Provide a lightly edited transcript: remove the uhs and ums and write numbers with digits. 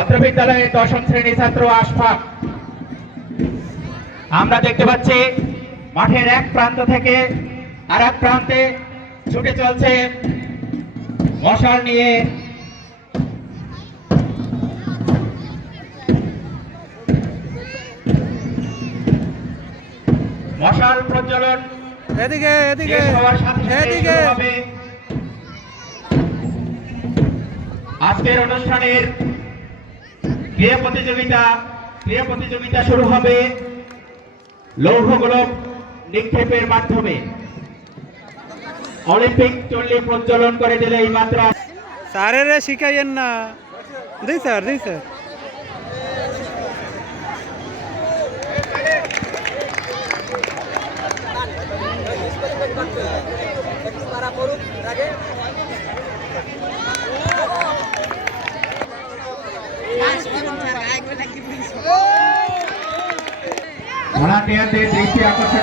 অত্র বিদ্যালয়ের 10ম শ্রেণীর ছাত্র আশফাক। আমরা দেখতে পাচ্ছি মাঠের এক প্রান্ত থেকে আর এক প্রান্তে ছুটে চলছে মশাল নিয়ে। মশাল প্রজ্বলন এদিকে এদিকে হওয়ার সাথে সাথে এদিকে শুরু হবে আজকের অনুষ্ঠানের ক্রীড়া প্রতিযোগিতা শুরু হবে লৌহ গোলক নিক্ষেপের মাধ্যমে। অলিম্পিক চল্লি প্রজ্বলন করে দিলে এই মাত্রা। স্যারেরা শিখাইয়েন না। জি স্যার, জি স্যার। ভলান্টিয়ারদের দৃষ্টি আকর্ষণ